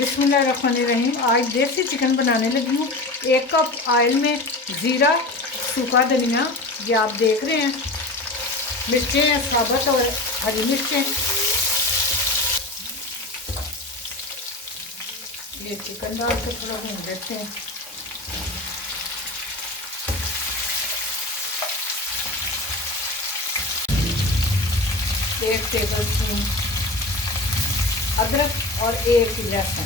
बिस्मिल्लाहिर्रहमानिर्रहीम। आज देसी चिकन बनाने लगी हूँ। 1 कप ऑयल में ज़ीरा, सूखा धनिया, ये आप देख रहे हैं, मिर्चें हैं साबुत और हरी मिर्चें। ये चिकन डाल के थोड़ा भून लेते हैं। एक टेबल स्पून अदरक और 1 लहसुन।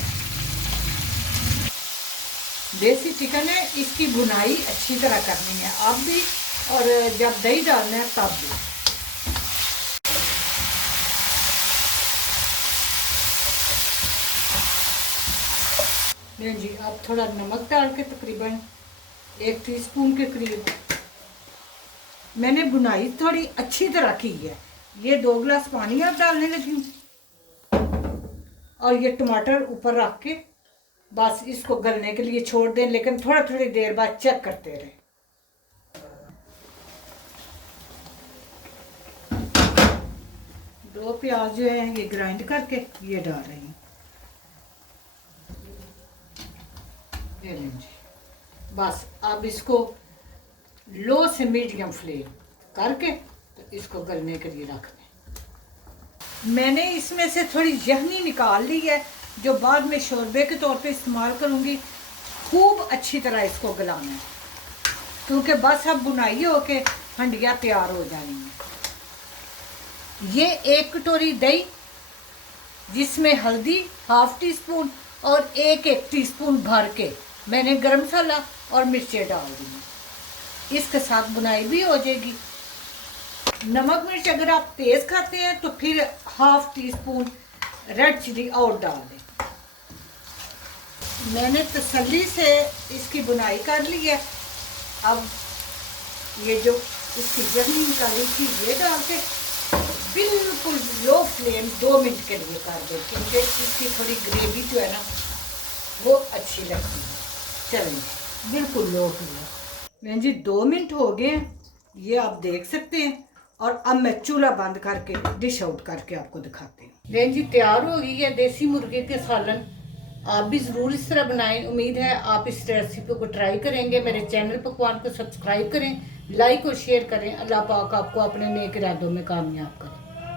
देसी चिकन है, इसकी भुनाई अच्छी तरह करनी है आप भी, और जब दही डालना है तब भी। जी अब थोड़ा नमक डाल के तकरीबन 1 टीस्पून के करीब। मैंने भुनाई थोड़ी अच्छी तरह की है। ये 2 गिलास पानी अब डालने लगी हूँ और ये टमाटर ऊपर रख के बस इसको गलने के लिए छोड़ दें, लेकिन थोड़ा थोड़ी देर बाद चेक करते रहें। दो प्याज जो है ये ग्राइंड करके ये डाल रही हूँ। ये लीजिए, बस अब इसको लो से मीडियम फ्लेम करके तो इसको गलने के लिए रख दें। मैंने इसमें से थोड़ी यखनी निकाल ली है, जो बाद में शोरबे के तौर पे इस्तेमाल करूँगी। खूब अच्छी तरह इसको गलाना है, क्योंकि बस अब बुनाई होके हंडिया तैयार हो जानी है। ये 1 कटोरी दही, जिसमें हल्दी ½ टीस्पून और 1 टीस्पून भर के मैंने गरम मसाला और मिर्चें डाल दी। इसके साथ बुनाई भी हो जाएगी। नमक मिर्च अगर आप तेज़ खाते हैं तो फिर ½ टीस्पून रेड चिली और डाल दें। मैंने तसल्ली से इसकी बुनाई कर ली है। अब ये जो इसकी जमीन निकाली थी ये डाल के बिल्कुल लो फ्लेम 2 मिनट के लिए कर दें, क्योंकि इसकी थोड़ी ग्रेवी जो है ना वो अच्छी लगती है। चलेंगे बिल्कुल लो फ्लेम। मैं जी 2 मिनट हो गए, ये आप देख सकते हैं। और अब मैं चूल्हा बंद करके डिश आउट करके आपको दिखाती हूँ। लेन जी तैयार हो गई है देसी मुर्गे के सालन। आप भी ज़रूर इस तरह बनाएं। उम्मीद है आप इस रेसिपी को ट्राई करेंगे। मेरे चैनल पकवान को सब्सक्राइब करें, लाइक और शेयर करें। अल्लाह पाक आपको अपने नेक इरादों में कामयाब करें।